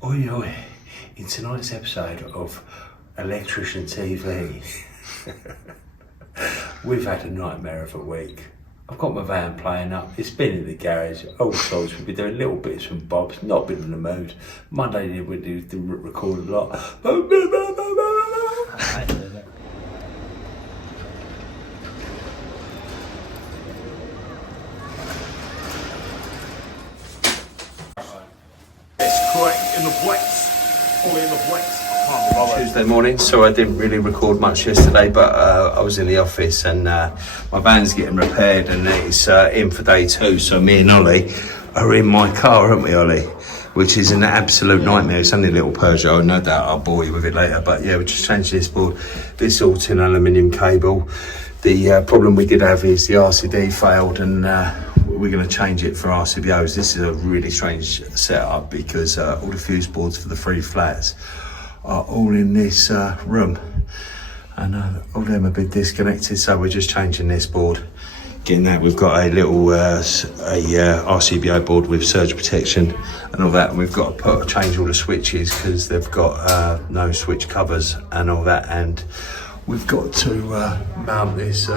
Oi, oi. In tonight's episode of Electrician TV, we've had a nightmare of a week. I've got my van playing up, it's been in the garage, all sorts, we've been doing little bits and bobs, not been in the mood. Monday we did record a lot. In the place. Only in the place. Tuesday morning, so I didn't really record much yesterday, but I was in the office and my van's getting repaired and it's in for day 2, so me and Ollie are in my car, aren't we, Ollie? Which is an absolute nightmare. It's only a little Peugeot, no doubt I'll bore you with it later, but yeah, we just changed this board. This all-tin aluminium cable. The problem we did have is the RCD failed and we're going to change it for RCBOs. This is a really strange setup because all the fuse boards for the 3 flats are all in this room and all of them have been disconnected, so we're just changing this board, getting that. We've got a little RCBO board with surge protection and all that, and we've got to change all the switches because they've got no switch covers and all that, and we've got to mount this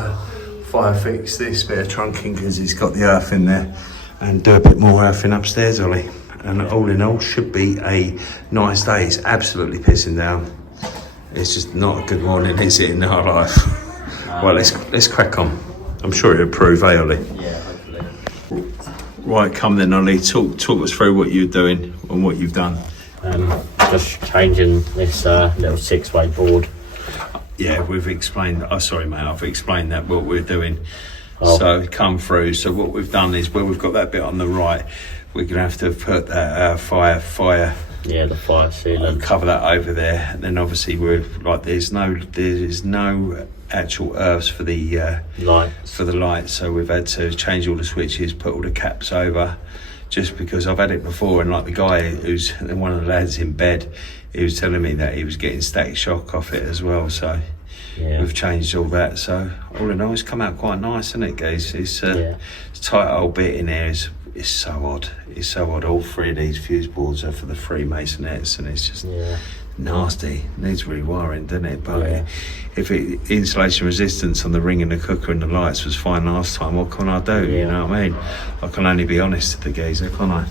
fire fix this bit of trunking because it's got the earth in there, and do a bit more earthing upstairs, Ollie. And all in all, should be a nice day. It's absolutely pissing down. It's just not a good morning, is it, in our life? Well, let's crack on. I'm sure it'll improve, eh, Ollie? Yeah, hopefully. Right, come then, Ollie. Talk us through what you're doing and what you've done. Just changing this little 6-way board. Yeah, we've explained. Oh, sorry, mate. I've explained that what we're doing. Oh. So come through. So what we've done is where we've got that bit on the right, we're gonna have to put that fire. Yeah, the fire sealant. Cover that over there, and then obviously we're like there's no actual earths for the lights. So we've had to change all the switches, put all the caps over, just because I've had it before, and like the guy who's one of the lads in bed, he was telling me that he was getting static shock off it as well. So yeah, we've changed all that. So all in all, it's come out quite nice, isn't it, guys? It's tight old bit in there. It's so odd. It's so odd. All 3 of these fuse boards are for the 3 masonettes, and it's just nasty. Needs rewiring, doesn't it? But if insulation resistance on the ring and the cooker and the lights was fine last time, what can I do? You know what I mean? I can only be honest to the geezer, can't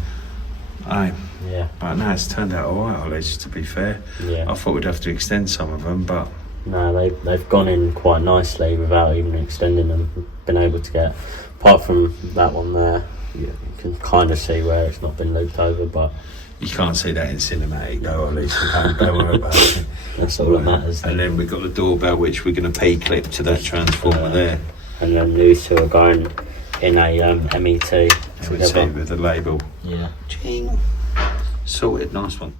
I? Yeah. But no, it's turned out all right, Ollie, just to be fair. Yeah. I thought we'd have to extend some of them, but no, they've gone in quite nicely without even extending them. Been able to get, apart from that one there, you can kind of see where it's not been looped over, but you can't see that in cinematic though, at least. Don't worry about it. That's all that matters. And then we've got the doorbell, which we're going to P-clip to that transformer there. And then these 2 are going in a MET together. With the label. Yeah. Ching. Sorted, nice one.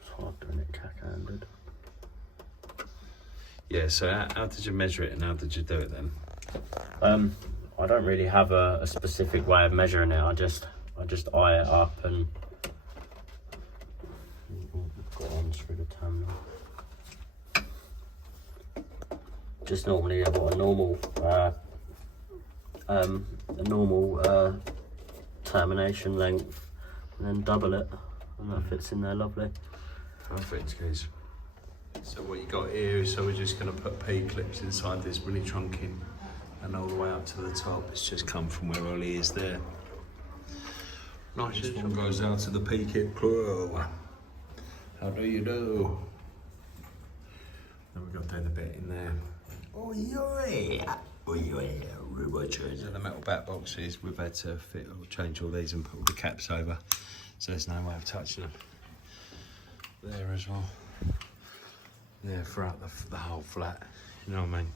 It's hard doing it cack-handed. Yeah, so how did you measure it and how did you do it then? I don't really have a specific way of measuring it. I just eye it up and go on through the terminal. Just normally I've got a normal termination length, and then double it, and that fits in there lovely. Perfect, guys. So what you got here is, so we're just going to put P-clips inside this mini trunking, and all the way up to the top. It's just come from where Ollie is there. Nice. This one goes out to the P-kit crew. How do you do? Then we've got down the bit in there. Oh yeah. So the metal back boxes, we've had to fit or change all these and put all the caps over, so there's no way of touching them. There as well. Yeah, throughout the whole flat. You know what I mean?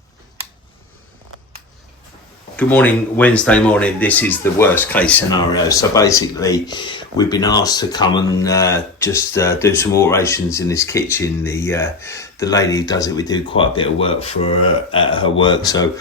Good morning, Wednesday morning. This is the worst case scenario. So basically, we've been asked to come and just do some alterations in this kitchen. The lady who does it, we do quite a bit of work for her at her work. So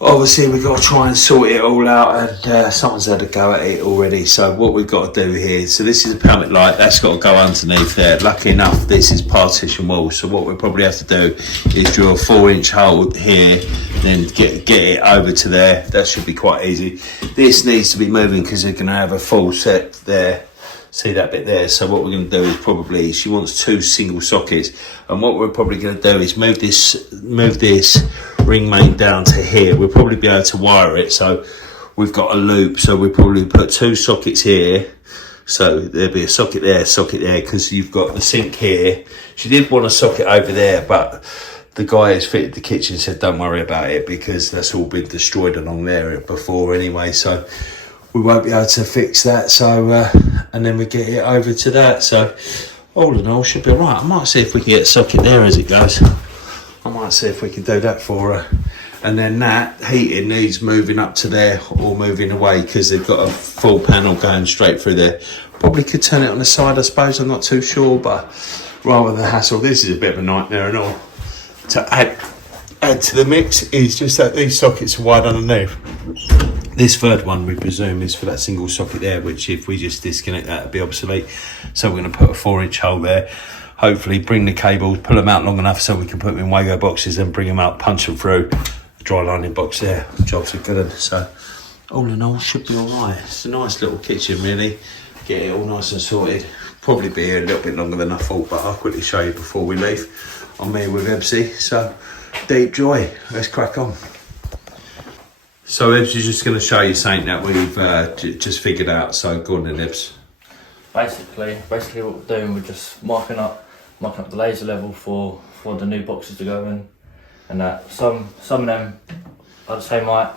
obviously we've got to try and sort it all out, and someone's had a go at it already. So what we've got to do here, so this is a pelmet light, that's got to go underneath there. Lucky enough, this is partition wall, so what we'll probably have to do is drill a 4-inch hole here, then get it over to there. That should be quite easy. This needs to be moving because they're going to have a full set there. See that bit there? So what we're going to do is probably, she wants 2 single sockets, and what we're probably going to do is move this ring main down to here. We'll probably be able to wire it, so we've got a loop, so we'll probably put 2 sockets here, so there'll be a socket there, because you've got the sink here. She did want a socket over there, but the guy who's fitted the kitchen said don't worry about it because that's all been destroyed along there before anyway, so we won't be able to fix that. So and then we get it over to that, so all in all should be alright. I might see if we can get a socket there as it goes. I might see if we can do that for her. And then that heating needs moving up to there or moving away because they've got a full panel going straight through there. Probably could turn it on the side, I suppose, I'm not too sure, but rather than hassle, this is a bit of a nightmare and all. To add to the mix is just that these sockets are wide underneath. This third one, we presume, is for that single socket there, which if we just disconnect that, it'd be obsolete. So we're going to put a 4-inch hole there. Hopefully bring the cables, pull them out long enough so we can put them in Wago boxes and bring them out, punch them through. The dry lining box there, jobs are good. So all in all, should be all right. It's a nice little kitchen, really. Get it all nice and sorted. Probably be here a little bit longer than I thought, but I'll quickly show you before we leave. I'm here with Ebsy, so deep joy. Let's crack on. So Ebs is just going to show you something that we've just figured out. So go on then, Ebs. Basically what we're doing, we're just marking up the laser level for the new boxes to go in, and that some of them are the same height.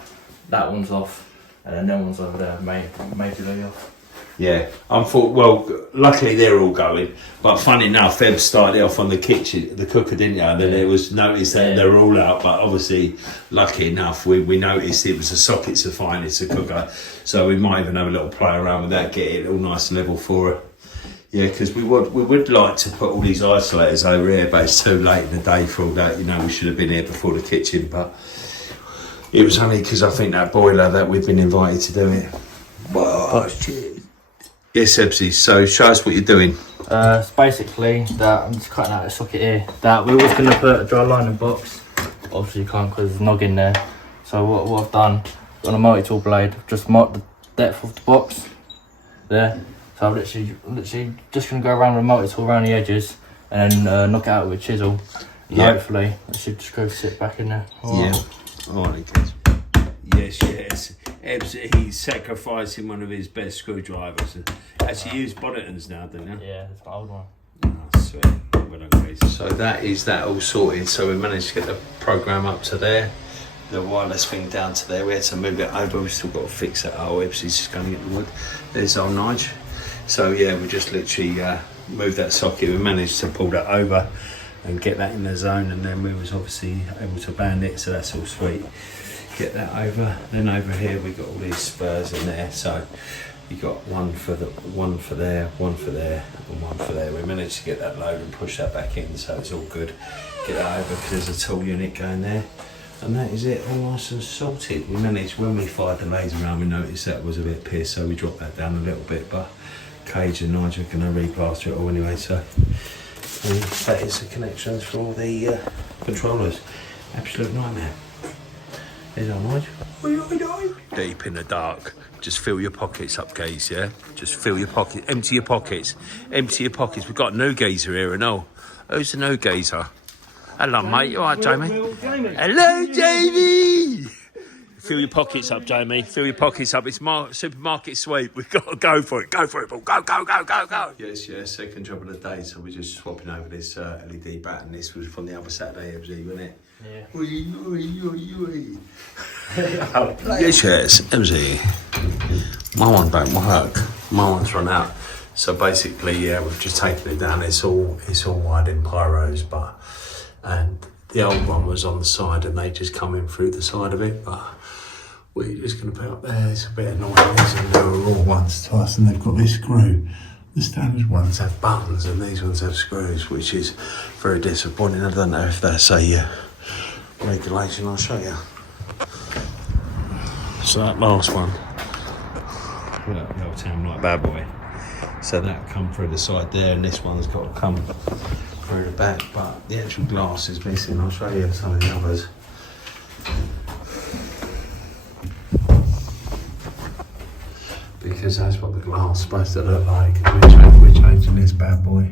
That one's off, and then them ones over there majorly off. Yeah, well, luckily they're all going. But funny enough, Eb started off on the cooker, didn't you? And then it was noticed that they were all out. But obviously, lucky enough, we noticed it was the sockets are fine. It's a cooker, so we might even have a little play around with that, get it all nice and level for her. Yeah, because we would like to put all these isolators over here, but it's too late in the day for all that. You know, we should have been here before the kitchen, but it was only because I think that boiler that we've been invited to do it. Well, yes, Ebsy, so show us what you're doing. It's basically that I'm just cutting out a socket here. That we was going to put a dry lining box. Obviously you can't because there's a nog in there. So what I've done, on a multi-tool blade, I've just marked the depth of the box there. So I'm literally just going to go around with a multi-tool around the edges and then knock it out with a chisel. And hopefully it should just go sit back in there. Yeah. Alright, guys. Yes. Ebs, he's sacrificing one of his best screwdrivers. Actually, you use Bonneton's now, don't you? Yeah, that's my old one. Oh, sweet. Well done, guys. So that is that all sorted. So we managed to get the program up to there, the wireless thing down to there. We had to move it over. We've still got to fix that. Oh, Ebs is just going to get the wood. There's old Nige. So yeah, we just literally moved that socket. We managed to pull that over and get that in the zone, and then we was obviously able to band it. So that's all sweet. Get that over. Then over here we got all these spurs in there, so you got one for there, one for there, and one for there. We managed to get that load and push that back in, so it's all good. Get that over because there's a tool unit going there, and that is it, all nice and sorted. We managed, when we fired the laser around, we noticed that was a bit pissed, so we dropped that down a little bit, but Cage and Nigel are going to replaster it all anyway, so and that is the connections for all the controllers. Absolute nightmare. There's our Nigel. Deep in the dark. Just fill your pockets up, gaze, yeah? Just fill your pockets. Empty your pockets. Empty your pockets. We've got a no gazer here and all. Who's the no gazer? Hello, mate. You alright, Jamie? Hello, Jamie! Fill your pockets up, Jamie. Fill your pockets up. It's supermarket sweep. We've got to go for it. Go for it, Paul. Go. Yes. Second job of the day. So we're just swapping over this LED bat, and this was from the other Saturday, wasn't it? Yeah. Yes, MZ. My one don't work. My one's run out. So basically, yeah, we've just taken it down. It's all wired in pyros, and the old one was on the side, and they just come in through the side of it. But we're just going to put up there. It's a bit annoying. These are raw ones to us, and they've got this screw. The standard ones have buttons, and these ones have screws, which is very disappointing. I don't know if that's a regulation. I'll show you. So that last one, that'll sound like a bad boy. So that'll come through the side there, and this one's got to come through the back, but the actual glass is missing. I'll show you some of the others. Because that's what the glass is supposed to look like. We're changing this bad boy.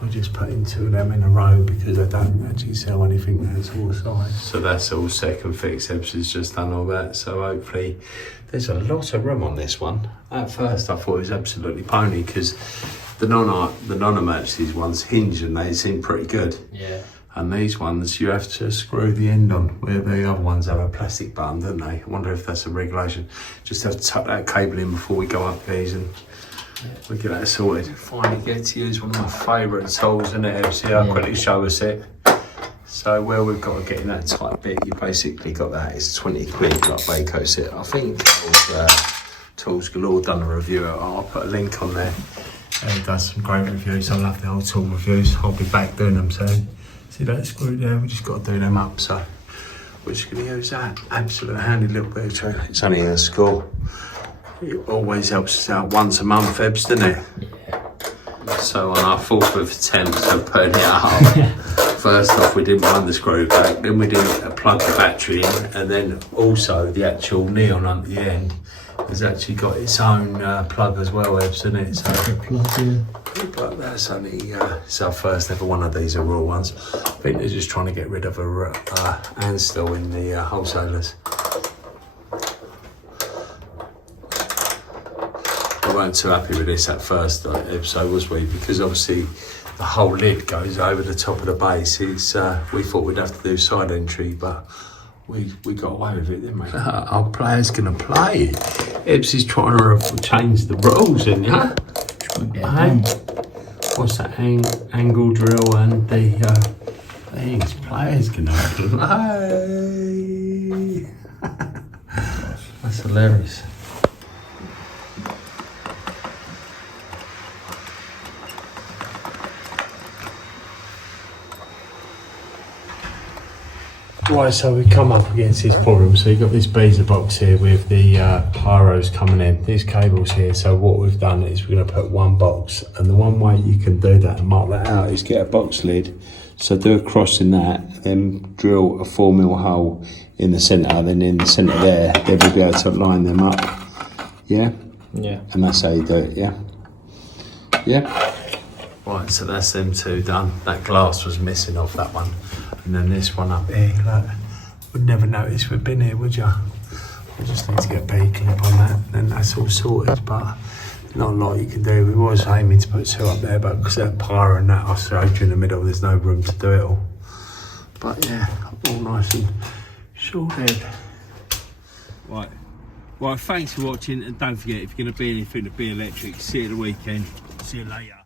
We're just putting two of them in a row because I don't actually sell anything that's all size. So that's all second fix. Ebbs has just done all that. So hopefully there's a lot of room on this one. At first I thought it was absolutely pony because the non-emergencies ones hinge and they seem pretty good. Yeah. And these ones you have to screw the end on, where the other ones have a plastic button, don't they? I wonder if that's a regulation. Just have to tuck that cable in before we go up these and we get that sorted. Finally get to use one of my favourite tools, isn't it? See how quickly show us it. So where we've got to get in that tight bit, you basically got that. It's 20 quid, like Baco said. I think Tools Galore done a review. I'll put a link on there. He does some great reviews. I love the old tool reviews. I'll be back doing them soon. See that screw there? We just got to do them up. So we're just going to use that. Absolutely handy little bit of tool. It's only in a school. It always helps us out once a month, Ebbs, doesn't it? Yeah. So on our fourth attempt of putting it up, first off we didn't run the screw back, then we didn't plug the battery in, and then also the actual neon at the end has actually got its own plug as well, Ebbs, isn't it? So but that's only it's our first ever one of these are raw ones. I think they're just trying to get rid of a handstill in the wholesalers. We weren't too happy with this at first episode, was we? Because obviously the whole lid goes over the top of the base. It's we thought we'd have to do side entry, but we got away with it, didn't we? Our player's gonna play. Ebbs is trying to change the rules, isn't ya? What's that angle drill and the things? Player's gonna play. That's hilarious. Right, so we come up against this problem. So you've got this beezer box here with the pyros coming in, these cables here. So what we've done is we're going to put one box, and the one way you can do that and mark that out is get a box lid. So do a cross in that, then drill a 4mm hole in the centre, then in the centre there, then we'll be able to line them up. Yeah? Yeah. And that's how you do it, yeah? Yeah? Right, so that's them two done. That glass was missing off that one. And then this one up here, look, would never notice we've been here, would ya? We just need to get a B-clip on that, and then that's all sorted, but not a lot you can do. We was aiming to put two up there, but because that pyro and that oscillator in the middle, there's no room to do it all. But yeah, all nice and sorted. Right, thanks for watching, and don't forget, if you're going to be anything to be electric, see you at the weekend. See you later.